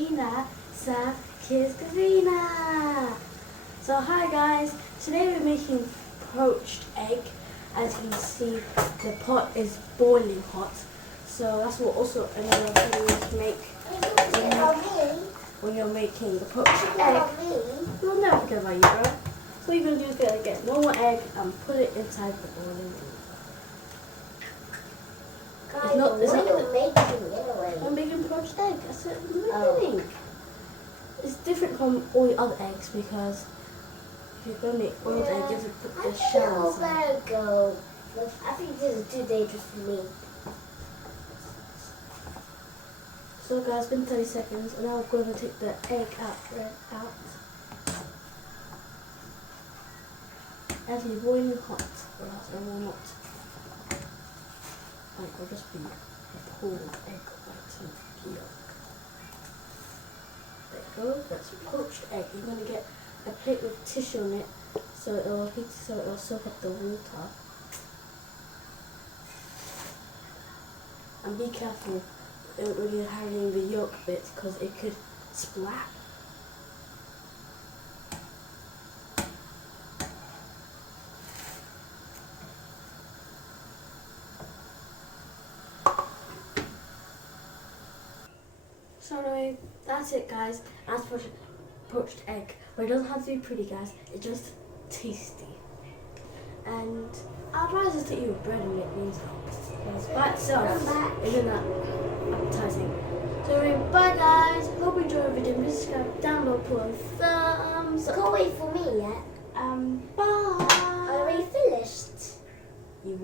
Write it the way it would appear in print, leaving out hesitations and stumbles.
Karina sa Kids Karina. So hi guys, today we're making poached egg. As you can see, the pot is boiling hot. So that's what also another thing you can make when you're making the poached egg. We'll never forget about you, bro. So what you're gonna do is get normal egg and put it inside the boiling water. Guys, what are you making anyway? I'm making poached egg. That's it. Oh. It's different from all the other eggs because if you're going to make boiled egg, you have to put the shell inside. Go. I think this is too dangerous for me. So guys, it's been 30 seconds and now we're going to take the egg out. It has to be boiling hot or else it will not. Like, will just be a pool of egg white and yolk. There you go, that's poached egg. You're going to get a plate with tissue on it so it will soak up the water. And be careful when you're handling the yolk bit because it could splat. So anyway, that's it guys. That's poached egg. But it doesn't have to be pretty guys, it's just tasty. And I'd rather just eat with bread and make beans because by itself isn't that appetizing. So anyway, bye guys. Hope you enjoyed the video. Please subscribe, download, put a thumbs up. Can't wait for me yet. Bye. Are we finished? You